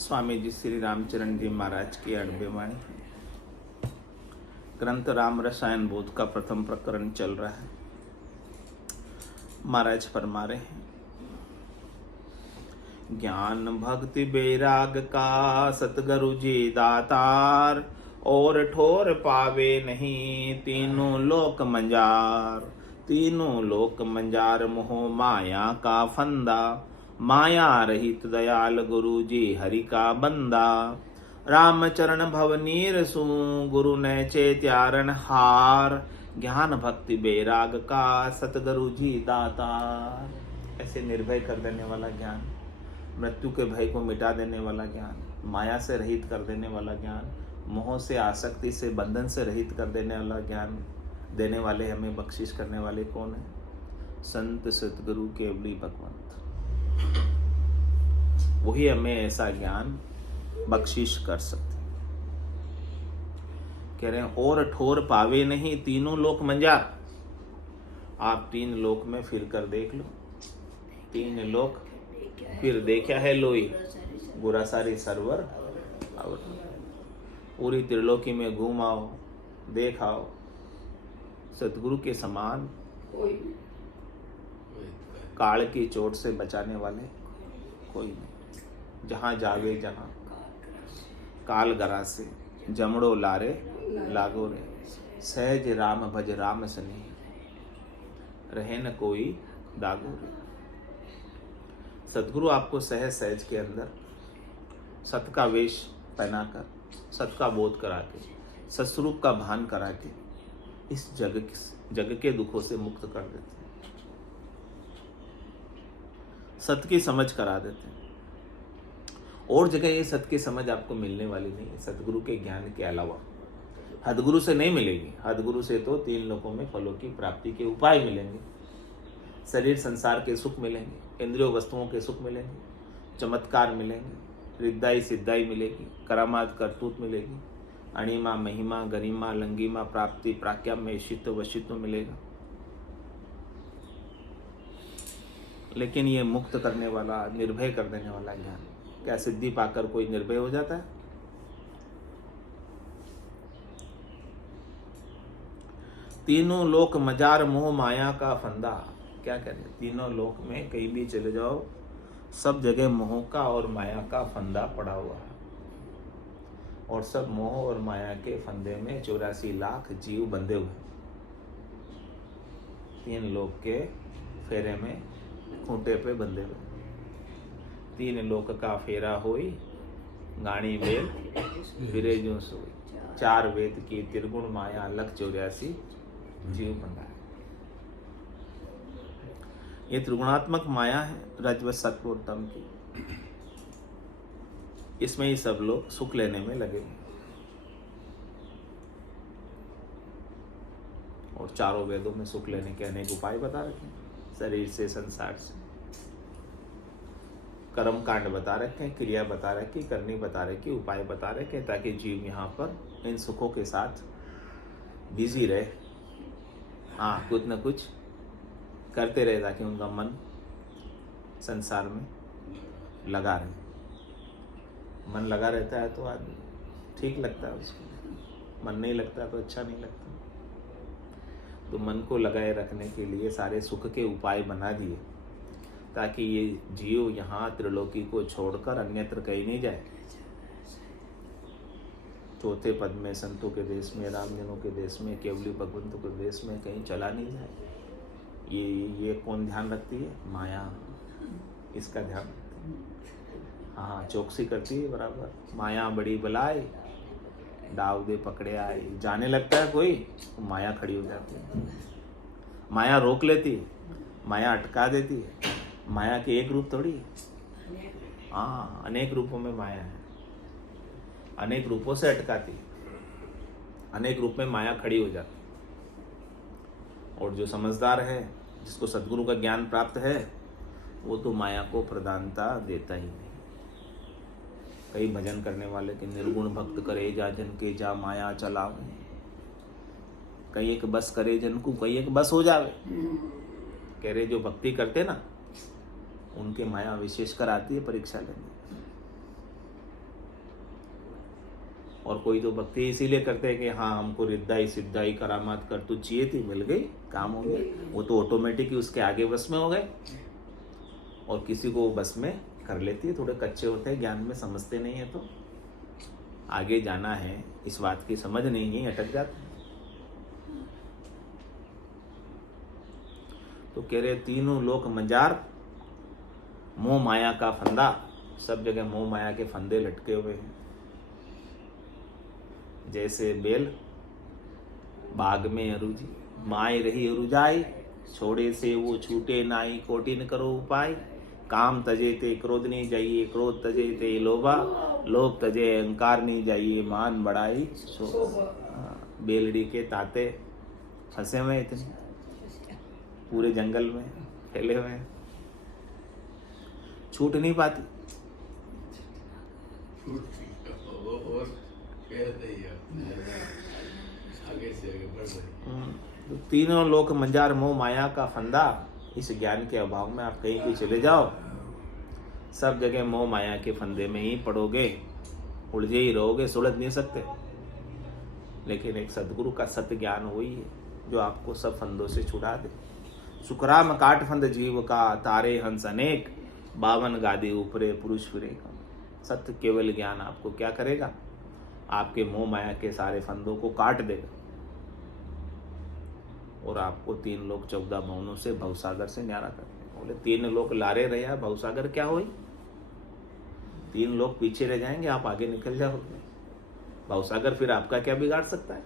स्वामी जी श्री रामचरण जी महाराज की 80वीं वाणी। ग्रंथ राम रसायन बोध का प्रथम प्रकरण चल रहा है। महाराज फरमा रहे हैं, ज्ञान भक्ति बैराग का सतगुरु जी दातार, और ठोर पावे नहीं तीनों लोक मंजार। तीनों लोक मंजार मोह माया का फंदा, माया रहित दयाल गुरु जी हरि का बंदा। राम चरण भवनीर सु गुरु ने चेत्यारण हार, ज्ञान भक्ति बैराग का सतगुरु जी दातार। ऐसे निर्भय कर देने वाला ज्ञान, मृत्यु के भय को मिटा देने वाला ज्ञान, माया से रहित कर देने वाला ज्ञान, मोह से आसक्ति से बंधन से रहित कर देने वाला ज्ञान देने वाले, हमें बख्शिश करने वाले कौन है? संत सतगुरु केवली भगवंत। वही हमें ऐसा ज्ञान बख्शिश कर सकते। कह रहे हैं और ठोर पावे नहीं तीनों लोक मंजार। आप तीन लोक में फिर कर देख लो, तीन लोक फिर देखा है लोई, गुरा सारी सरवर पूरी त्रिलोकी में घूम आओ, देख आओ, सतगुरु के समान काल की चोट से बचाने वाले कोई नहीं। जहां जावे जहां काल गरा से, जमड़ो लारे लागो रे, सहज राम भज राम सने, रहे न कोई दागो रे। सतगुरु आपको सहज सहज के अंदर सत का वेश पहनाकर, सत का बोध करा के, सत्स्वरूप का भान करा के इस जग के दुखों से मुक्त कर देते हैं, सत्य की समझ करा देते हैं। और जगह ये सत्य की समझ आपको मिलने वाली नहीं है सतगुरु के ज्ञान के अलावा। हदगुरु से नहीं मिलेगी। हदगुरु से तो तीन लोकों में फलों की प्राप्ति के उपाय मिलेंगे, शरीर संसार के सुख मिलेंगे, इंद्रियों वस्तुओं के सुख मिलेंगे, चमत्कार मिलेंगे, रिद्धाई सिद्धाई मिलेगी, करामात करतूत मिलेगी, अणिमा महिमा गरिमा लंगिमा प्राप्ति प्राज्ञा में शित्व वशित्व मिलेगा। लेकिन ये मुक्त करने वाला, निर्भय कर देने वाला ज्ञान, क्या सिद्धि पाकर कोई निर्भय हो जाता है? तीनों लोक मजार मोह माया का फंदा। क्या करें? तीनों लोक में कहीं भी चले जाओ, सब जगह मोह का और माया का फंदा पड़ा हुआ है, और सब मोह और माया के फंदे में 84 लाख जीव बंधे हुए। तीन लोक के फेरे में खूंटे पे बंधे हुए। तीन लोक का फेरा होई, गाणी वेल फिरे जो सोई। चार वेद की त्रिगुण माया, लख 84 जीव बंधा है। ये त्रिगुणात्मक माया है, रजव सत्व और तम की। इसमें ही सब लोग सुख लेने में लगे हैं, और चारों वेदों में सुख लेने के अनेक उपाय बता रखे हैं। शरीर से, संसार से, कर्म कांड बता रखे हैं, क्रिया बता रखी, करनी बता रखी, उपाय बता रखे, ताकि जीव यहाँ पर इन सुखों के साथ बिजी रहे। हाँ, कुछ न कुछ करते रहे ताकि उनका मन संसार में लगा रहे। मन लगा रहता है तो आदमी ठीक लगता है उसको, मन नहीं लगता तो अच्छा नहीं लगता। तो मन को लगाए रखने के लिए सारे सुख के उपाय बना दिए, ताकि ये जीव यहाँ त्रिलोकी को छोड़कर अन्यत्र कहीं नहीं जाए। चौथे पद में संतों के देश में, रामजनों के देश में, केवली भगवंतों के देश में कहीं चला नहीं जाए। ये कौन ध्यान रखती है? माया इसका ध्यान रखती है। हाँ, चौकसी करती है बराबर। माया बड़ी बलाए, दाव दे पकड़े आए। जाने लगता है कोई तो माया खड़ी हो जाती है, माया रोक लेती है, माया अटका देती है। माया के एक रूप थोड़ी है। हाँ, अनेक रूपों में माया है, अनेक रूपों से अटकाती है, अनेक रूप में माया खड़ी हो जाती है। और जो समझदार है, जिसको सद्गुरु का ज्ञान प्राप्त है, वो तो माया को प्रधानता देता ही नहीं। कई भजन करने वाले कि निर्गुण भक्त करे जा जन के जा माया चलाओ, कई एक बस करे जन को, कई एक बस हो जावे। कह रहे जो भक्ति करते ना, उनके माया विशेष कर आती है परीक्षा लेने। और कोई तो भक्ति इसीलिए करते हैं कि हाँ हमको रिद्धाई सिद्धाई करामात कर तू चाहिए थी, मिल गई, काम हो गया। वो तो ऑटोमेटिक ही उसके आगे बस में हो गए। और किसी को बस में कर लेती है, थोड़े कच्चे होते हैं, ज्ञान में समझते नहीं है, तो आगे जाना है इस बात की समझ नहीं है, अटक जाते हैं। तो कह रहे तीनों लोक मजार, मोह माया का फंदा, सब जगह मोह माया के फंदे लटके हुए हैं। जैसे बेल बाग में अरुजी, माए रही अरुजाई, छोड़े से वो छूटे नाई, कोटिन करो उपाय। काम तजे ते क्रोध नहीं जाइए, क्रोध तजे ते लोभा, लोभ तजे अहंकार नहीं जाइए, मान बढ़ाई बेलड़ी के ताते फंसे हुए इतने पूरे जंगल में फैले हुए हैं, छूट नहीं पाती। तो तीनों लोक मंजार मोह माया का फंदा, इस ज्ञान के अभाव में आप कहीं भी चले जाओ, सब जगह मोह माया के फंदे में ही पड़ोगे, उलझे ही रहोगे, सुलझ नहीं सकते। लेकिन एक सदगुरु का सत्य ज्ञान वही है जो आपको सब फंदों से छुड़ा दे। सुखराम काट फंद जीव का, तारे हंस अनेक, 52 गादी ऊपरे पुरुष फिरेगा। सत्य केवल ज्ञान आपको क्या करेगा, आपके मोह माया के सारे फंदों को काट देगा और आपको 3 लोक 14 भवनों से भवसागर से न्यारा कर देगा। बोले 3 लोक लारे रहे, भवसागर क्या हुई? 3 लोग पीछे रह जाएंगे, आप आगे निकल जाओगे। भवसागर फिर आपका क्या बिगाड़ सकता है?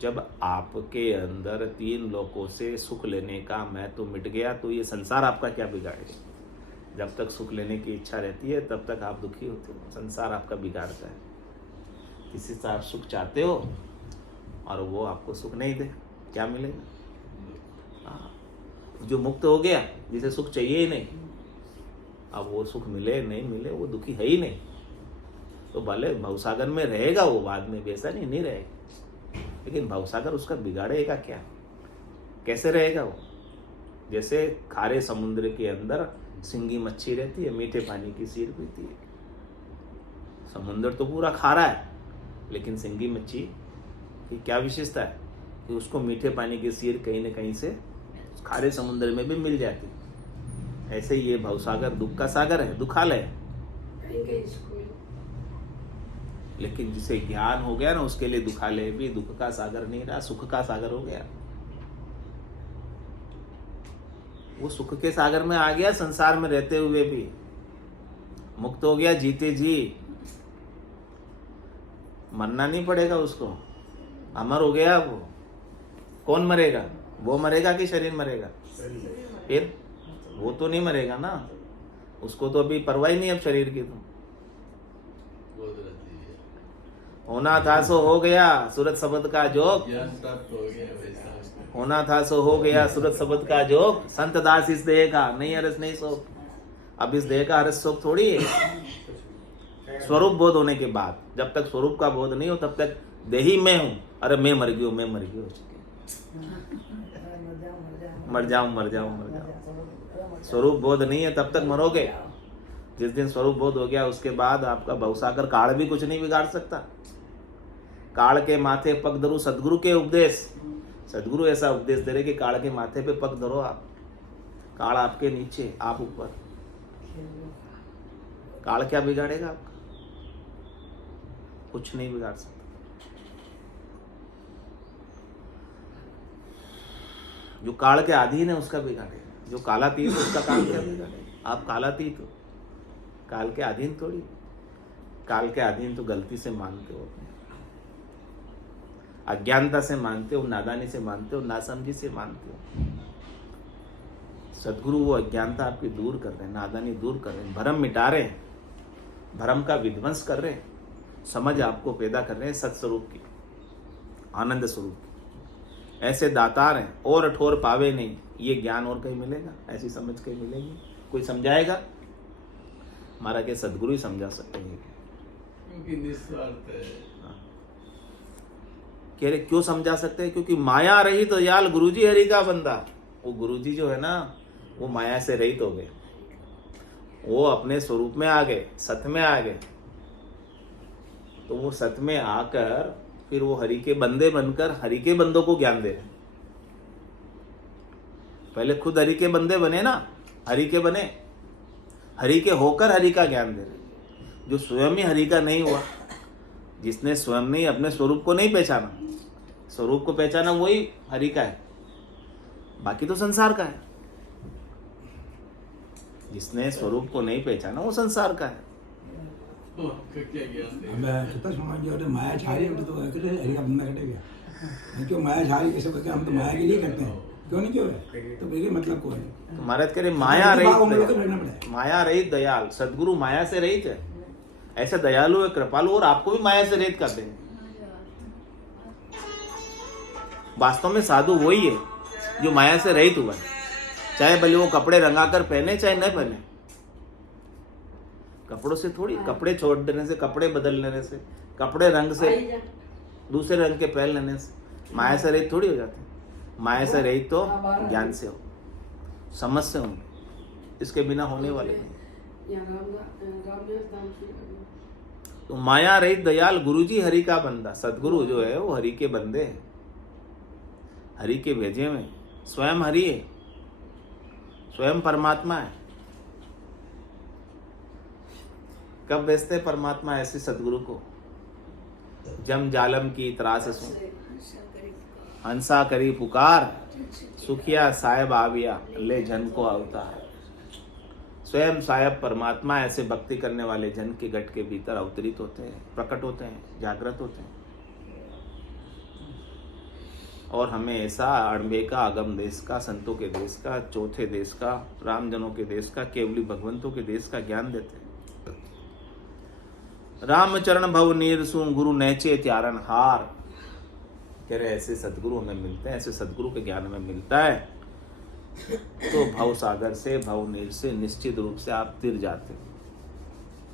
जब आपके अंदर 3 लोकों से सुख लेने का मैं तो मिट गया, तो ये संसार आपका क्या बिगाड़ेगा? जब तक सुख लेने की इच्छा रहती है तब तक आप दुखी होते हो, संसार आपका बिगाड़ता है। किसी से आप सुख चाहते हो और वो आपको सुख नहीं दे, क्या मिलेगा? जो मुक्त हो गया, जिसे सुख चाहिए ही नहीं, अब वो सुख मिले नहीं मिले वो दुखी है ही नहीं। तो भले भवसागर में रहेगा वो बाद में, वैसा नहीं रहेगा, लेकिन भवसागर उसका बिगाड़ेगा क्या? कैसे रहेगा वो? जैसे खारे समुद्र के अंदर सिंगी मच्छी रहती है, मीठे पानी की सीर पीती है। समुद्र तो पूरा खारा है, लेकिन सिंगी मच्छी की क्या विशेषता है कि उसको मीठे पानी की सीर कहीं न कहीं से खारे समुद्र में भी मिल जाती है। ऐसे ही ये भवसागर दुख का सागर है, दुखालय है। लेकिन जिसे ज्ञान हो गया ना, उसके लिए दुखालय भी दुख का सागर नहीं रहा, सुख का सागर हो गया। वो सुख के सागर में आ गया, संसार में रहते हुए भी मुक्त हो गया, जीते जी। मरना नहीं पड़ेगा उसको, अमर हो गया वो। कौन मरेगा? वो मरेगा कि शरीर मरेगा? फिर वो तो नहीं मरेगा ना, उसको तो अभी परवाह नहीं अब शरीर की। तो होना था सो हो गया, सूरत शब्द का जोग होना था सो हो गया, सूरत शब्द का जोग। संत दास इस देह का नहीं हरस नहीं शोक। अब इस देह का हरस शोक थोड़ी है। स्वरूप बोध होने के बाद, जब तक स्वरूप का बोध नहीं हो तब तक देही मैं हूं, अरे मैं मर गई हूं, मैं मर गई हूं, मर जाऊं। स्वरूप बोध नहीं है तब तक मरोगे। जिस दिन स्वरूप बोध हो गया उसके बाद आपका भवसागर काल भी कुछ नहीं बिगाड़ सकता। काल के माथे पग धरो, सदगुरु के उपदेश, सदगुरु ऐसा उपदेश दे रहे कि काल के माथे पे पग धरो आप। काल आपके नीचे, आप ऊपर। काल क्या बिगाड़ेगा आपका? कुछ नहीं बिगाड़ सकता। जो काल के अधीन है उसका बिगाड़ेगा, जो कालातीत है उसका काम क्या बिगाड़ेगा? आप कालातीत हो, काल के अधीन थोड़ी। काल के अधीन तो गलती से मानते हो, अज्ञानता से मानते हो, नादानी से मानते हो, नासमझी से मानते हो। सदगुरु वो अज्ञानता आपकी दूर कर रहे हैं, नादानी दूर कर रहे हैं, भरम मिटा रहे हैं, भरम का विध्वंस कर रहे हैं, समझ आपको पैदा कर रहे हैं सत्स्वरूप की, आनंद स्वरूप की। ऐसे दातार हैं, और ठोर पावे नहीं, ये ज्ञान और कहीं मिलेगा? ऐसी समझ कहीं मिलेगी? कोई समझाएगा? हमारा के सदगुरु ही समझा सकते हैं, क्योंकि निस्वार्थ है। कह रहे क्यों समझा सकते हैं? क्योंकि माया रही तो याल गुरुजी हरि का बंदा। वो गुरुजी जो है ना, वो माया से रहित हो गए, वो अपने स्वरूप में आ गए, सत्य में आ गए। तो वो सत में आकर फिर वो हरि के बंदे बनकर हरि के बंदों को ज्ञान दे रहे हैं। पहले खुद हरि के बंदे बने ना, हरि के बने, हरि के होकर हरि का ज्ञान दे रहे। जो स्वयं ही हरि का नहीं हुआ, जिसने स्वयं नहीं अपने स्वरूप को नहीं पहचाना, स्वरूप को पहचाना वही हरि का है, बाकी तो संसार का है। जिसने स्वरूप को नहीं पहचाना वो संसार का है। माया छा रही है तो हरि का बंदा कटेगा क्यों? माया छा रही कैसे करके? हम तो माया के लिए करते हैं, क्यों नहीं? क्यों है? तो मेरे मतलब को है तो महाराज कह रहे माया रहित, माया रहित दयाल सदगुरु माया से रहित है। ऐसे दयालु है, कृपालु, और आपको भी माया से रहित कर देंगे। वास्तव में साधु वही है जो माया से रहित हुआ है, चाहे भले वो कपड़े रंगाकर पहने चाहे न पहने। कपड़ों से थोड़ी, कपड़े छोड़ देने से, कपड़े बदल लेने से, कपड़े रंग से दूसरे रंग के पहन लेने से माया से रहित थोड़ी हो जाते हैं। माया से रहित तो ज्ञान से हो, समझ से हो, इसके बिना होने वाले नहीं। तो माया रहित दयाल गुरुजी हरि का बंदा, सदगुरु जो है वो हरि के बंदे हैं, हरि के भेजे में। स्वयं हरि है, स्वयं परमात्मा है। कब भेजते परमात्मा ऐसे सदगुरु को? जम जालम की त्रास सु हंसा करी पुकार, सुखिया साहेब आविया ले जन को अवतार। स्वयं साहेब परमात्मा ऐसे भक्ति करने वाले जन के गट के भीतर अवतरित होते हैं, प्रकट होते हैं, जागृत होते हैं। और हमें ऐसा अड़बे का, आगम देश का, संतों के देश का, चौथे देश का, रामजनों के देश का, केवली भगवंतों के देश का ज्ञान देते हैं। रामचरण भव नीर सु गुरु नैचे त्यारन हार। कह रहे ऐसे सदगुरु हमें मिलते हैं, ऐसे सदगुरु के ज्ञान हमें मिलता है तो भव सागर से, भव नीर से निश्चित रूप से आप तिर जाते हैं।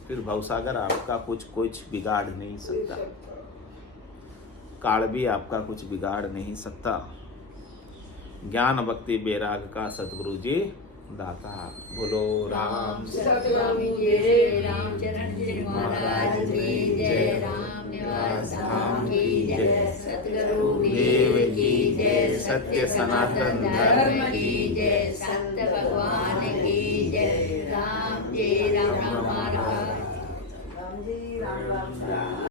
फिर भव सागर आपका कुछ बिगाड़ नहीं सकता, काल भी आपका कुछ बिगाड़ नहीं सकता। ज्ञान भक्ति बैराग का सतगुरु जी दाता। बोलो राम रामचरण जी महाराज की जय, राम निवास धाम की जय, सतगुरु देव की जय, सत्य सनातन धर्म की जय, संत भगवान